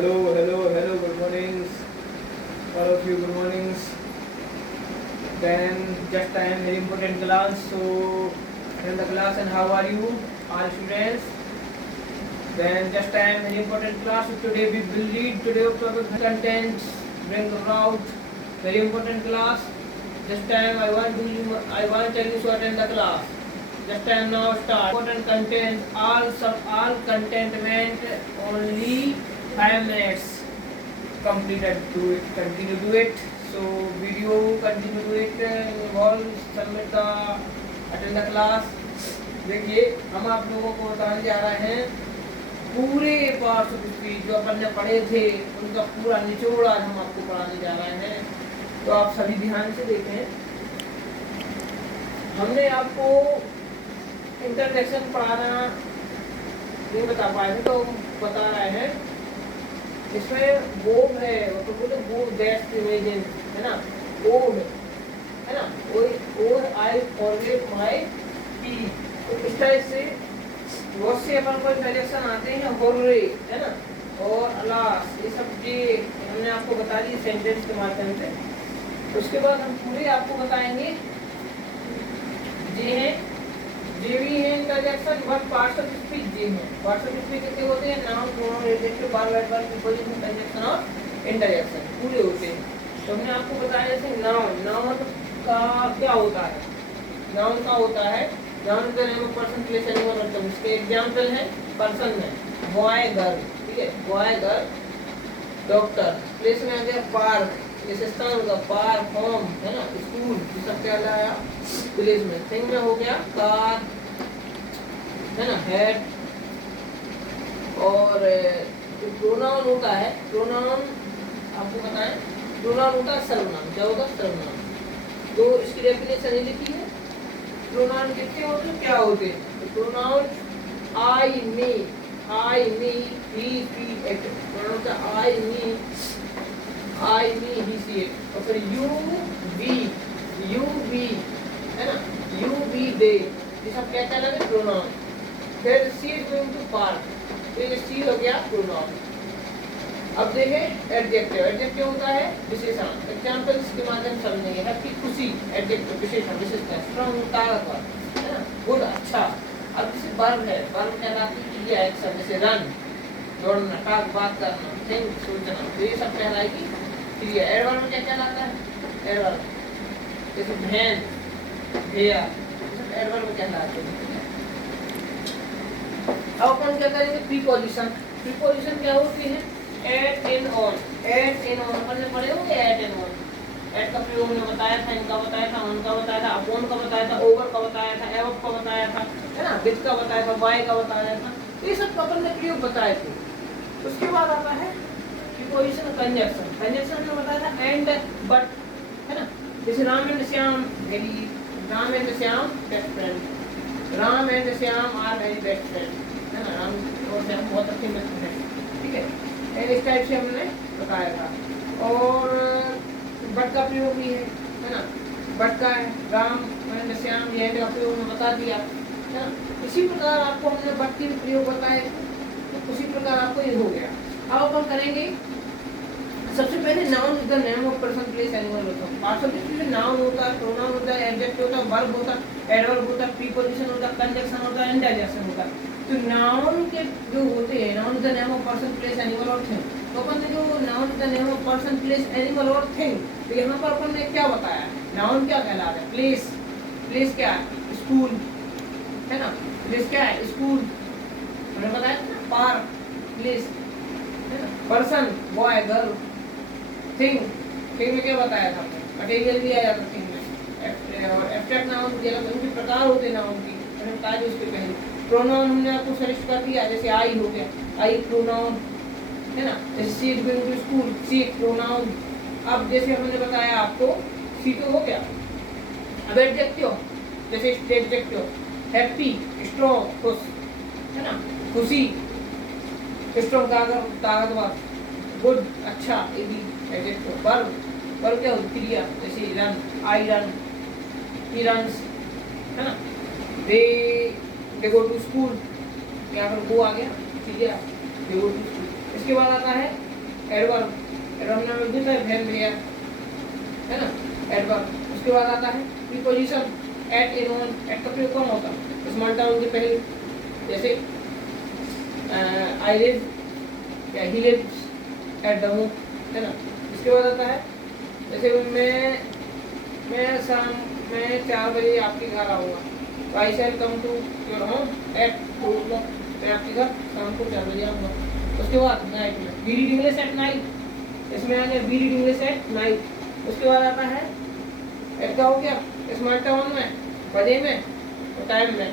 Hello, good mornings. All of you, good mornings. Then just I am very important class. So in the class and how are you, all students? Then just I am very important class. So today we will read today topic contents. Bring out very important class. Just time I want tell you to attend the class. Just time now start. Important content. All content meant only 5 minutes. Completed do it. Continue do it. So video continue do it. Involve submit the attend the class. देखिए हम आप लोगों को बताने जा रहे हैं पूरे पार्ट ऑफ स्पीच जो अपन ने पढ़े थे उनका पूरा निचोड़ आज हम आपको पढ़ाने जा रहे हैं। तो आप सभी ध्यान से देखें। हमने आपको इंट्रोडक्शन पढ़ाना नहीं बता पाए थे तो बता रहे हैं। इसमें बोर्ड है तो बोले बोर्ड दैट्स इमेजिन है ना, बोर्ड है ना, और आई फॉरगेट माय की। तो इस तरह से बहुत से अपन को इंट्रोडक्शन आते हैं होर्रे है ना और अलास, ये सब जी हमने आपको बता दी सेंटेंस के माध्यम से। उसके बाद हम पूरे आपको बताएंगे जे हैं जे भी है interjection verb parts of speech जे हैं। पार्ट्स ऑफ स्पीच कितने होते हैं? Noun pronoun adjective verb adverb preposition conjunction और इंटरजेक्शन पूरे होते हैं। तो हमने आपको बताया जैसे नाउन का क्या होता है। नाउन का होता है noun is the name of person place animal और टर्म। इसके एग्जांपल है पर्सन में बॉय गर्ल, ठीक है, बॉय गर्ल डॉक्टर। प्लेस में आ गया पार्क, जैसे स्थान होगा पार्क, होम है ना, स्कूल, ये सब क्या आया प्लेस में। थिंग में हो गया कार है ना, हेड। और जो प्रोनाउन होता है, प्रोनाउन आपको बताएं, प्रोनाउन होता है सर्वनाम। क्या होगा? सर्वनाम। तो इसकी डेफिनेशन ये लिखी है। प्रोनाउन कितने होते हैं, क्या होते हैं? तो pronoun I me, he she it. Pronoun का आई मी ही सी इट। और फिर यू बी है ना, यू बी दे, ये सब क्या कहलाते हैं? प्रोनाउन। फिर सी इज गोइंग टू पार्क, तो ये सी हो गया प्रोनाउन। अब देखें एडजेक्टिव। एडजेक्टिव होता है विशेषण। एग्जांपल के माध्यम से समझेंगे। हैप्पी खुशी एडजेक्टिव विशेषण, विशेषण। स्ट्रांग ताकतवर है ना, गुड अच्छा। अब जैसे वर्ब है, वर्ब कहलाती है क्रिया एक्शन, जैसे रन दौड़ना, टॉक बात करना, थिंक सोचना, तो ये सब कहलाएगी क्रिया। एडवर्ब क्या कहलाता है? एडवर्ब जैसे वैन भैया, ये सब एडवर्ब कहलाते हैं। अब अपन क्या करेंगे? प्रीपोजिशन। प्रीपोजिशन क्या होती है? At, in, on. At, in, on अपन ने पढ़े होंगे। Eight, in, on. एट का प्रयोग हमने बताया था, इनका बताया था, ऑन का बताया था, अपॉन का बताया था, ओवर का बताया था, एबव का बताया था, है ना, विथ का बताया था, बाय का बताया था। ये सब अपन ने प्रयोग बताए थे। उसके बाद आता है प्रीपोजिशन कंजंक्शन। कंजंक्शन में बताया था एंड बट है ना, जैसे Ram and Shyam very, Ram and Shyam best friend, Ram and Shyam are very best friend है ना, राम और श्याम बहुत अच्छे मित्र हैं, ठीक है। इस टाइप से हमने बताया था। और बट का प्रयोग भी है ना, बट का है राम एंड श्याम, ये का प्रयोग में बता दिया है ना। इसी प्रकार आपको हमने बट के प्रयोग बताए, तो उसी प्रकार आपको ये हो गया। अब अपन करेंगे सबसे पहले noun is the name of person place animal होता है। पार्ट्स ऑफ स्पीच में नाउन होता है, प्रोनाउन होता है, एडजेक्टिव होता है, वर्ब होता है, एडवर्ब होता है, प्रीपोजिशन होता है, कंजंक्शन होता है, इंटरजेक्शन होता है। तो नाउन के जो होते हैं, noun is the name of person place animal और थिंग। तो अपन ने जो noun is the name of person place animal और थिंग, तो यहाँ पर अपन ने क्या बताया? नाउन क्या कहलाता है? प्लेस। प्लेस क्या है? स्कूल है ना, प्लेस क्या है? स्कूल हमने बताया ना, पार्क, प्लेस है ना, पर्सन बॉय गर्ल, थिंग में क्या बताया था? मटेरियल भी आया था थिंग में। और एब्स्ट्रैक्ट नाउन के उनके प्रकार होते हैं नाउन की, मैंने बताया जो उसके पहले। प्रोनाउन हमने आपको सजेस्ट कर दिया, जैसे आई हो गया, आई प्रोनाउन है ना, जैसे she is going to school, she pronoun. अब जैसे हमने बताया आपको सी तो हो गया। अब एडजेक्टिव, जैसे एडजेक्टिव हैप्पी स्ट्रॉन्ग खुश है ना, खुशी स्ट्रॉन्ग ताकतवर, गुड अच्छा, ये भी एडजेक्टिव। वर्ब क्या होती है? क्रिया, जैसे run I run, he runs है ना, दे गो टू स्कूल, यहाँ पर गो आ गया, दे गो टू स्कूल। इसके बाद आता है एडवर्ब, एडवर्ब में मिल जाता है वेन वेयर, है ना, एडवर्ब। उसके बाद आता है preposition, at, in, on. At का प्रयोग कौन होता है? स्मॉल टाउन के पहले, जैसे आई लिव या he lives at the home, है ना। इसके बाद आता है जैसे मैं शाम में 4 बजे आपके घर आऊँगा, तो I shall come to your home at 2 o'clock, मैं आपके घर शाम को 4 बजे आऊँगा। उसके बाद नाइट में we read English at night, इसमें आ गया we read English at night. उसके बाद आता है एट का हो गया स्मॉल टाउन में, बजे में और टाइम में,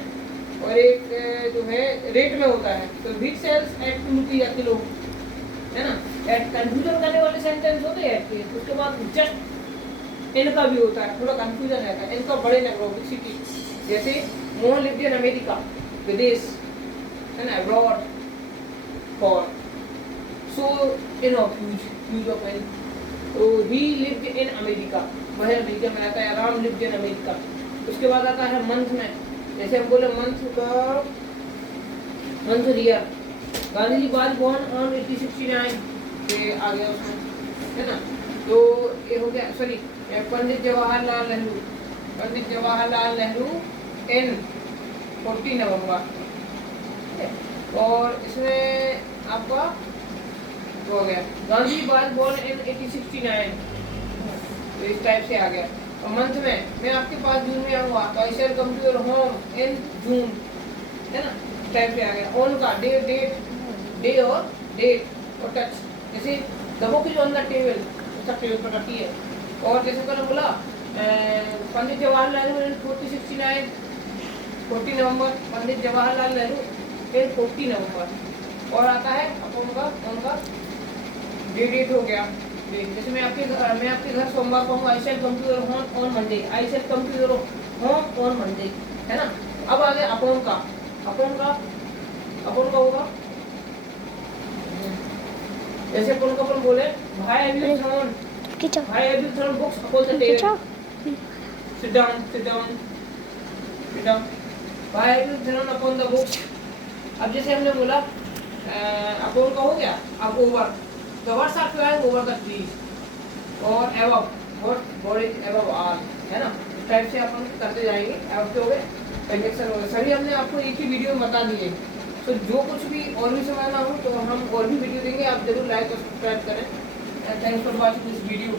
और एक जो है रेट में होता है, तो व्हीट सेल्स एट 2 रुपीज या किलो, है ना। एट कंफ्यूजन करने वाले सेंटेंस होते हैं एट के। उसके बाद जस्ट इनका भी होता है, थोड़ा कंफ्यूजन रहता है इनका, बड़े नगरों की सिटी, जैसे मोहन लिव्ड इन अमेरिका, विदेश, है ना, abroad, for, so in of huge of an, तो ही लिव्ड इन अमेरिका, वह अमेरिका में रहता है, राम लिव्ड इन अमेरिका। उसके बाद आता है मंथ में, जैसे हम बोले मंथ का month year, Gandhi ji was born on 1869, ये आ गया उसमें, है ना। तो ये हो गया, सॉरी, पंडित जवाहरलाल नेहरू, पंडित जवाहरलाल नेहरू इन 14 नवंबर, और इसमें आपका हो गया गांधी वाज बोर्न इन 1869, तो इस टाइप से आ गया। और मंथ में मैं आपके पास जून में आऊँगा, तो I shall come to your home in June, है ना, इस टाइप से आ गया। ऑन का डे, डेट, डे और डेट और टच, जैसे the book is on the table, उसका टेबल पर रखी है। और जैसे मैंने बोला पंडित जवाहरलाल नेहरू 1469 14 नवंबर, पंडित जवाहरलाल नेहरू इन 14 नवंबर। और आता है अपन का उनका डेट हो गया, जैसे मैं आपके घर सोमवार को हूँ, I shall come to your home on Monday, I shall come to your home on Monday, है ना। अब आ गया अपन का, अपन का होगा जैसे अपन का अपन बोले भाई have you thrown books upon the table, sit down, भाई have you thrown upon the books. अब जैसे हमने बोला अपन का हो गया, अब over, the words are flying over the trees, और above, what is above all, है ना। इस टाइप से अपन करते जाएंगे। अब के हो गए कंजक्शन हो गए, सभी हमने आपको एक ही वीडियो में बता दिए। तो जो कुछ भी और भी समझना हो तो हम और भी वीडियो देंगे, आप जरूर लाइक और सब्सक्राइब करें। Thanks for watching this video.